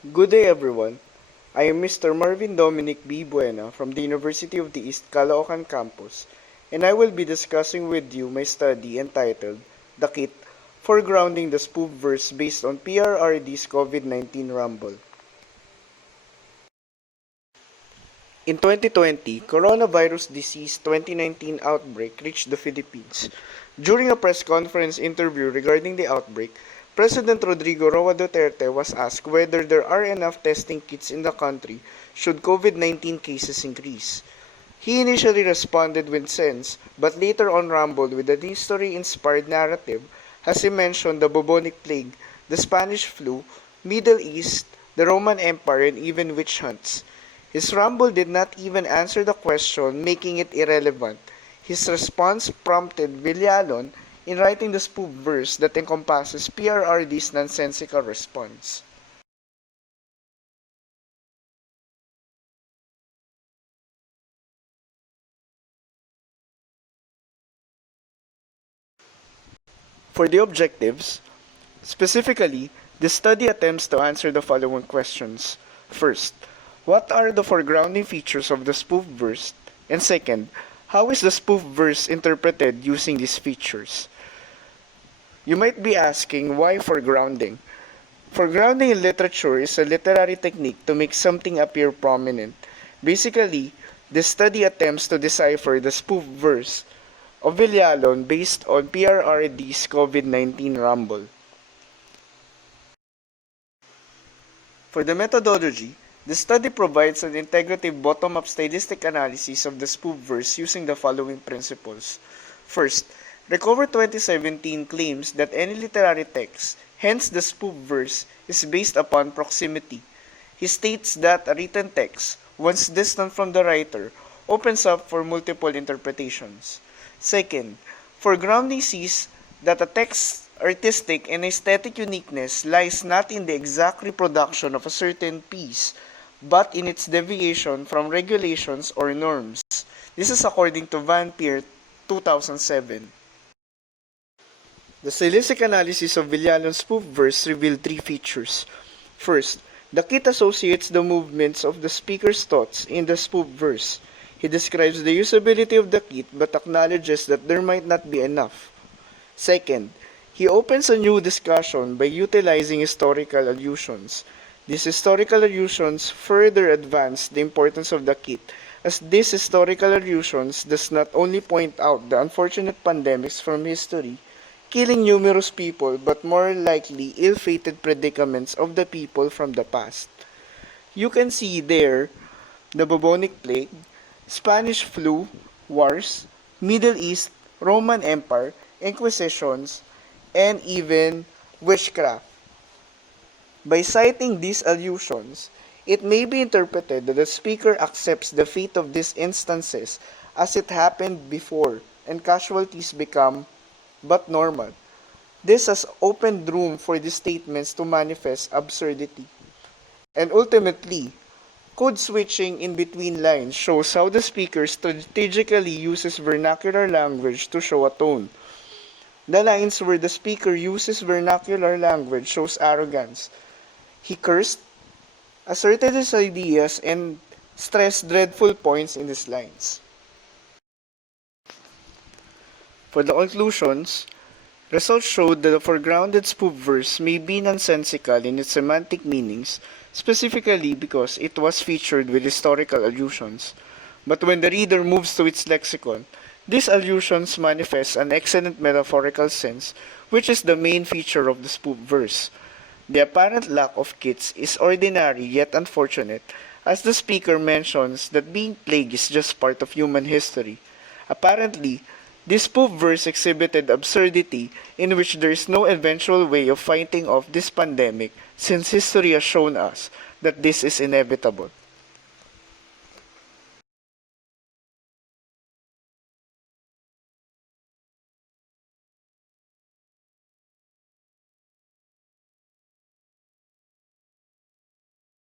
Good day everyone. I am Mr. Marvin Dominic B. Buena from the University of the East Caloocan campus, and I will be discussing with you my study entitled The Kit Foregrounding the Spoof Verse based on PRRD's COVID-19 Ramble. In 2020, coronavirus disease 2019 outbreak reached the Philippines. During a press conference interview regarding the outbreak, President Rodrigo Roa Duterte was asked whether there are enough testing kits in the country should COVID-19 cases increase. He initially responded with sense, but later on rambled with a history-inspired narrative as he mentioned the bubonic plague, the Spanish flu, Middle East, the Roman Empire, and even witch hunts. His ramble did not even answer the question, making it irrelevant. His response prompted Villalon in writing the spoof verse that encompasses PRRD's nonsensical response. For the objectives, specifically, the study attempts to answer the following questions. First, what are the foregrounding features of the spoof verse? And second, how is the spoof verse interpreted using these features? You might be asking, why foregrounding? Foregrounding in literature is a literary technique to make something appear prominent. Basically, this study attempts to decipher the spoof verse of Villalon based on PRRD's COVID-19 ramble. For the methodology, the study provides an integrative bottom-up stylistic analysis of the spoof verse using the following principles. First, Recover 2017 claims that any literary text, hence the spoof verse, is based upon proximity. He states that a written text, once distant from the writer, opens up for multiple interpretations. Second, Foregrounding sees that a text's artistic and aesthetic uniqueness lies not in the exact reproduction of a certain piece, but in its deviation from regulations or norms. This is according to Van Peert, 2007. The stylistic analysis of Villalon's spoof verse revealed three features. First, the kit associates the movements of the speaker's thoughts in the spoof verse. He describes the usability of the kit but acknowledges that there might not be enough. Second, he opens a new discussion by utilizing historical allusions. These historical allusions further advance the importance of the kit, as these historical allusions does not only point out the unfortunate pandemics from history, killing numerous people, but more likely ill-fated predicaments of the people from the past. You can see there the bubonic plague, Spanish flu, wars, Middle East, Roman Empire, Inquisitions, and even witchcraft. By citing these allusions, it may be interpreted that the speaker accepts the fate of these instances as it happened before and casualties become but normal. This has opened room for these statements to manifest absurdity. And ultimately, code switching in between lines shows how the speaker strategically uses vernacular language to show a tone. The lines where the speaker uses vernacular language shows arrogance. He cursed, asserted his ideas, and stressed dreadful points in his lines. For the conclusions, results showed that the foregrounded spoof verse may be nonsensical in its semantic meanings, specifically because it was featured with historical allusions. But when the reader moves to its lexicon, these allusions manifest an excellent metaphorical sense, which is the main feature of the spoof verse. The apparent lack of kits is ordinary yet unfortunate, as the speaker mentions that being plagued is just part of human history. Apparently, this spoof verse exhibited absurdity in which there is no eventual way of fighting off this pandemic, since history has shown us that this is inevitable.